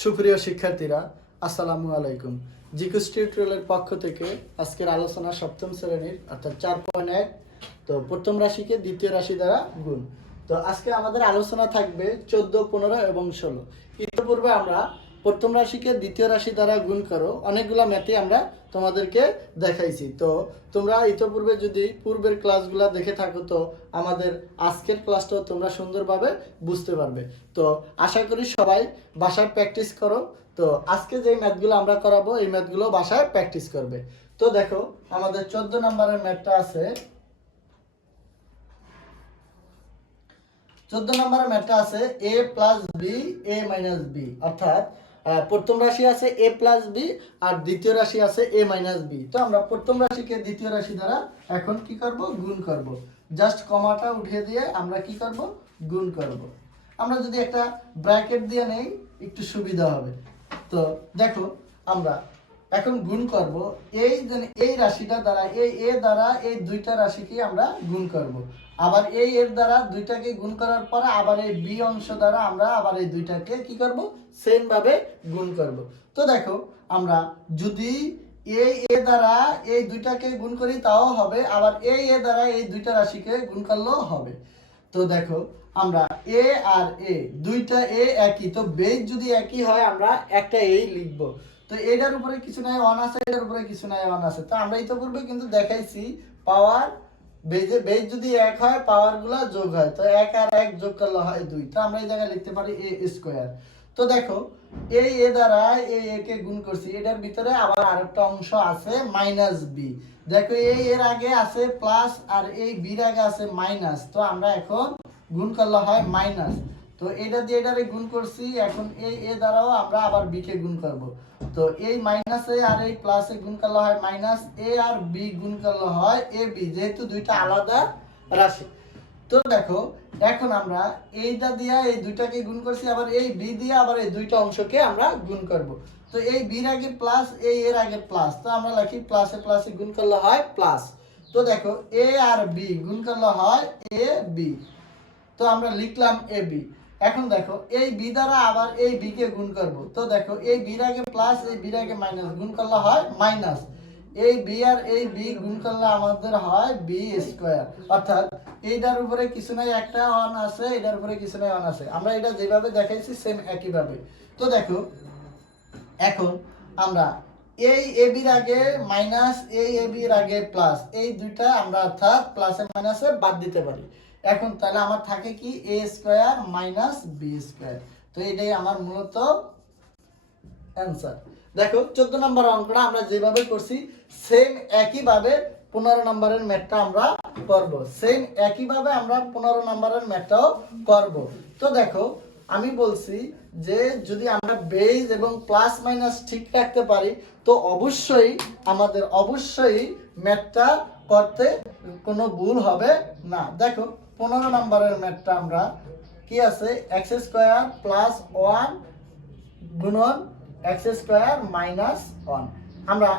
সুপ্রিয় শিক্ষার্থীরা, আসসালামু আলাইকুম। জিকুস টিউটোরিয়ালের পক্ষ থেকে আজকের আলোচনা সপ্তম শ্রেণীর অর্থাৎ 4.1। তো প্রথম রাশিকে দ্বিতীয় রাশি দ্বারা গুণ। তো আজকে আমাদের আলোচনা থাকবে 14, 15 এবং 16। ইতিপূর্বে আমরা প্রথম রাশিকে দ্বিতীয় রাশি দ্বারা গুণ করো অনেকগুলো ম্যাথই আমরা তোমাদেরকে দেখাইছি। তো তোমরা ইতিপূর্বে যদি পূর্বের ক্লাসগুলো দেখে থাকো তো আমাদের আজকের ক্লাসটাও তোমরা সুন্দরভাবে বুঝতে পারবে। তো আশা করি সবাই বাসায় প্র্যাকটিস করো। তো আজকে যে ম্যাথগুলো আমরা করাবো এই ম্যাথগুলো বাসায় প্র্যাকটিস করবে। তো দেখো আমাদের 14 নম্বরের ম্যাথটা আছে। 14 নম্বরের ম্যাথটা আছে a plus b a minus b, অর্থাৎ প্রথম রাশি আছে a প্লাস বি আর দ্বিতীয় রাশি আছে a মাইনাস বি। তো আমরা প্রথম রাশিকে দ্বিতীয় রাশি দ্বারা এখন কি করব, গুণ করব। জাস্ট কমাটা উঠিয়ে দিয়ে আমরা কি করব, গুণ করব। আমরা যদি একটা ব্র্যাকেট দিয়ে নেই একটু সুবিধা হবে। তো দেখো আমরা এখন গুণ করব এই রাশিটা দ্বারা এই এ দ্বারা এই দুইটা রাশিকে আমরা গুণ করব। আবার এই এর দ্বারা দুইটাকে গুণ করার পরে আবার এই বি অংশ দ্বারা আমরা আবার এই দুইটাকে কি করব, সেম ভাবে গুণ করব। তো দেখো আমরা যদি এই এ দ্বারা এই দুইটাকে গুণ করি তাও হবে, আবার এই এ দ্বারা এই দুইটা রাশিকে গুণ করলেও হবে। তো দেখো আমরা এ আর এ দুইটা এ একই, তো বেজ যদি একই হয় আমরা একটা এই লিখবো। তো এটার উপরে কিছু নাই ওয়ান আছে, এটার উপরে কিছু নাই ওয়ান আছে। তো আমরা ইতিপূর্বে কিন্তু দেখাইছি পাওয়ার বেজ যদি এক হয় পাওয়ার গুলা যোগ হয়, তো এক আর এক যোগ করলে হয় 2। তো আমরা এই জায়গায় লিখতে পারি এ স্কোয়ার। তো দেখো এই এ দ্বারা এই এ কে গুণ করছি, এটার ভিতরে আবার আরেকটা অংশ আছে মাইনাস বি। দেখো এই এর আগে আছে প্লাস আর এই বির আগে আছে মাইনাস, তো আমরা এখন গুণ করলে হয় মাইনাস। তো এটা দিয়ে এটারে গুণ করছি, এখন এই এ দ্বারাও আমরা আবার বি কে গুণ করব। তো এই মাইনাসে আর এই প্লাসে গুণ করলে হয় মাইনাস এ আর বি গুণ করলে হয় এ বি, যেহেতু দুইটা আলাদা রাশি। তো দেখো এখন আমরা এইটা দিয়ে এই দুইটাকে গুণ করছি, আবার এই বি দিয়ে আবার এই দুইটা অংশকে আমরা গুণ করব। তো এই বির আগে প্লাস এই এর আগে প্লাস, তো আমরা লিখি প্লাসে প্লাসে গুণ করলে হয় প্লাস। তো দেখো এ আর বি গুণ করলে হয় এ বি, তো আমরা লিখলাম এ বি। এখন দেখো এই বি দ্বারা আবার এই বি কে গুণ করব। তো দেখো এই বির আগে প্লাস এই বির আগে মাইনাস গুণ করলে হয় মাইনাস। এই বি আর এই বি গুণ করলে আমাদের হয় বি স্কয়ার, অর্থাৎ এইটার উপরে কিছু নাই একটা ওয়ান আছে, এটার উপরে কিছু নাই ওয়ান আছে। আমরা এটা যেভাবে দেখাইছি সেম একই ভাবে। তো দেখো এখন আমরা এই এ বির আগে মাইনাস এই এ বির আগে প্লাস, এই দুইটা আমরা অর্থাৎ প্লাসে মাইনাসে বাদ দিতে পারি। এখন তাহলে আমার থাকে কি এ স্কয়ার মাইনাস বি স্কয়ার। তো এটাই আমার মূলত অ্যান্সার। দেখো 14 নম্বর অঙ্কটা আমরা যেভাবে করছি সেম একই ভাবে 15 নম্বরের ম্যাথটা আমরা করব। সেম একই ভাবে আমরা 15 নম্বরের ম্যাথটাও করব। তো দেখো আমি বলছি যে যদি আমরা বেজ এবং প্লাস মাইনাস ঠিক রাখতে পারি তো অবশ্যই আমাদের ম্যাথটা করতে কোনো ভুল হবে না। দেখো 15 নম্বরের ম্যাথটা আমরা কি আছে, এক্স স্কয়ার প্লাস 1 গুণন এক্স স্কয়ার মাইনাস 1। আমরা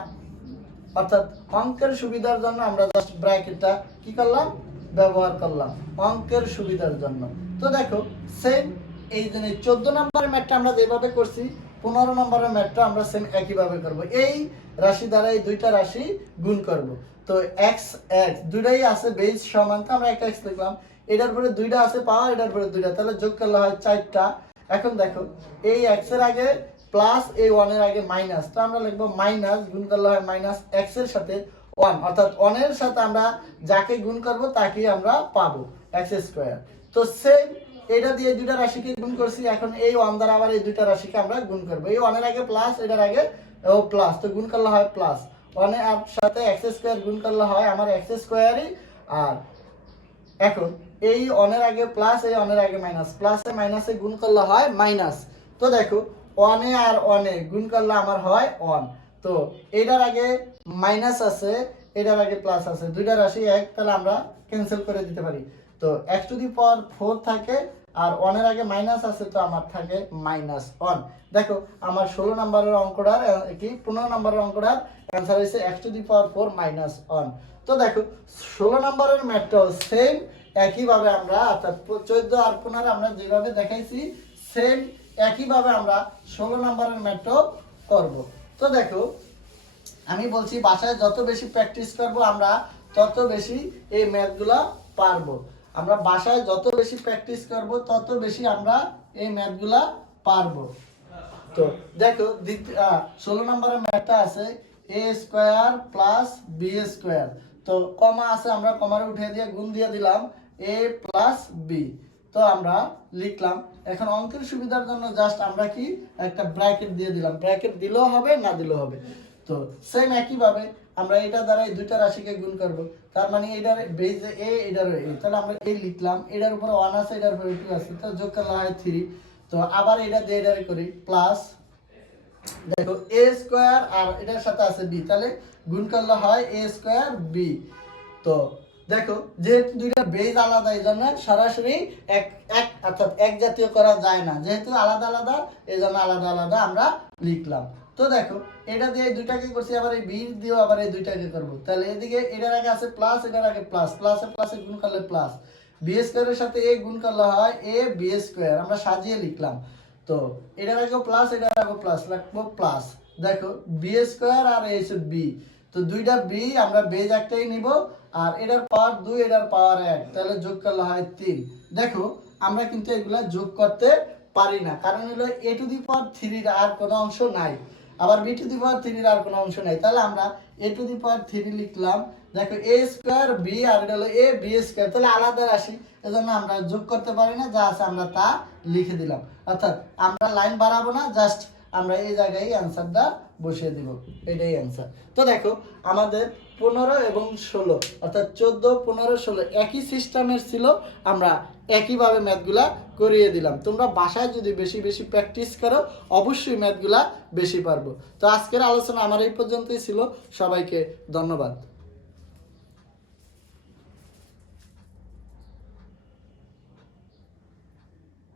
অর্থাৎ অঙ্কের সুবিধার জন্য আমরা জাস্ট ব্র্যাকেটটা কি করলাম, ব্যবহার করলাম অঙ্কের সুবিধার জন্য। তো দেখো সেম এই জন্য 14 নম্বরের ম্যাথটা আমরা যেভাবে করছি 15 নম্বরের ম্যাথটা আমরা সেম একইভাবে করব। এই রাশি দ্বারা এই দুইটা রাশি গুণ করব। তো এক্স এক্স দুইটাই আছে বেজ সমান, তো আমরা একটা এক্স লিখলাম, এটার উপরে দুইটা আছে পাওয়ার, এটার উপরে দুইটা, তাহলে যোগ করলে হয় 4টা। এখন দেখো এই এক্স এর আগে প্লাস এই 1 এর আগে মাইনাস, তো আমরা লিখবো মাইনাস গুণ করলে হয় মাইনাস এক্স এর সাথে 1, অর্থাৎ 1 এর সাথে আমরা যাকে গুণ করব তাকেই আমরা পাবো এক্স স্কয়ার। তো সেম এটা দিয়ে দুইটা রাশিকে গুণ করছি, এখন এই 1 দ্বারা আবার এই দুইটা রাশিকে আমরা গুণ করব। এই 1 এর আগে প্লাস, এটার আগে ও প্লাস, তো গুণ করলে হয় প্লাস 1 এর সাথে এক্স স্কয়ার গুণ করলে হয় আমার এক্স স্কয়ারই। আর এখন এই 1 এর আগে প্লাস এই 1 এর আগে মাইনাস, প্লাসে মাইনাসে গুণ করলে হয় মাইনাস। তো দেখো 1 এ আর 1 এ গুণ করলে আমার হয় 1। তো এটার আগে মাইনাস আছে, এটার আগে প্লাস আছে, দুইটা রাশি এক, তাহলে আমরা ক্যান্সেল করে দিতে পারি। তো x⁴ থাকে আর 1 এর আগে মাইনাস আছে, তো আমার থাকে -1। দেখো আমার 16 নম্বরের অঙ্কটার কি 15 নম্বরের অঙ্কটার অ্যানসার হইছে x⁴ -1। তো দেখো 16 নম্বরের ম্যাথটাও সেম একই ভাবে আমরা অর্থাৎ 14 আর 15 আমরা যেভাবে দেখাইছি সেম একইভাবে আমরা 16 নম্বরের ম্যাথটাও করব। তো দেখো আমি বলছি বাসায় যত বেশি প্র্যাকটিস করব আমরা তত বেশি এই ম্যাথগুলা পারবো। আমরা বাসায় যত বেশি প্র্যাকটিস করব তত বেশি আমরা এই ম্যাথগুলা পারবো। তো দেখো 16 নম্বরের ম্যাথটা আছে a square plus b square. তো কমা আছে, আমরা কমারে উঠিয়ে দিয়ে গুণ দিয়ে দিলাম a প্লাস b। তো আমরা লিখলাম। এখন অঙ্কের সুবিধার জন্য জাস্ট আমরা কি একটা ব্র্যাকেট দিয়ে দিলাম, ব্র্যাকেট দিলেও হবে না দিলেও হবে। তো সেম একইভাবে আমরা এটা দ্বারা এই দুইটা রাশিকে গুণ করব। তার মানে এটার বেজ a এটার a, তাহলে আমরা এই লিখলাম, এটার উপরে 1 আছে এটার উপরে 2 আছে, তো যোগ করলে হয় 3। তো আবার এটা দিয়ে এটারে করি প্লাস, দেখো a স্কয়ার আর এটার সাথে আছে b, তাহলে গুণ করলে হয় a স্কয়ার b। তো দেখো যেহেতু দুইটা বেজ আলাদা এই জন্য সরাসরি এক এক অর্থাৎ এক জাতীয় করা যায় না, যেহেতু আলাদা আলাদা এই জন্য আলাদা আলাদা আমরা লিখলাম। তো দেখো এটা দিয়ে এই দুইটাকে করছি, আবার এই বি দিয়েও আবার এই দুইটাকে করব। তাহলে এদিকে এটার আগে আছে প্লাস, এটার আগে প্লাস, প্লাসে প্লাসে গুণ করলে প্লাস, বি স্কয়ারের সাথে এ গুণ করলে হয় এ বি স্কয়ার, আমরা সাজিয়ে লিখলাম। তো এটার আগে প্লাস এটার আগে প্লাস রাখবো প্লাস, দেখো বি স্কয়ার আর এই হচ্ছে বি। তো দুইটা বি আমরা বেজ একটাই নিব, আর এটার পাওয়ার 2 এটার পাওয়ার 1, তাহলে যোগ করলে হয় 3। দেখো আমরা কিন্তু এগুলা যোগ করতে পারি না, কারণ হলো a টু দি পাওয়ার 3 এর আর কোনো অংশ নাই, আবার b টু দি পাওয়ার 3 এর আর কোনো অংশ নাই, তাহলে আমরা a টু দি পাওয়ার 3 লিখলাম। দেখো a স্কয়ার b আর এটা হলো a b স্কয়ার, তাহলে আলাদা রাশি, এজন্য আমরা যোগ করতে পারি না, যা আছে আমরা তা লিখে দিলাম। অর্থাৎ আমরা লাইন বাড়াবো না, জাস্ট আমরা এই জায়গায় অ্যানসারটা বসিয়ে দিব, এটাই অ্যানসার। তো দেখো আমাদের 15 এবং 16 অর্থাৎ 14, 15, 16 একই সিস্টেমের ছিল, আমরা একইভাবে ম্যাথগুলা করিয়ে দিলাম। তোমরা বাসায় যদি বেশি বেশি প্র্যাকটিস করো অবশ্যই ম্যাথগুলা বেশি পারবো। তো আজকের আলোচনা আমার এই পর্যন্তই ছিল, সবাইকে ধন্যবাদ।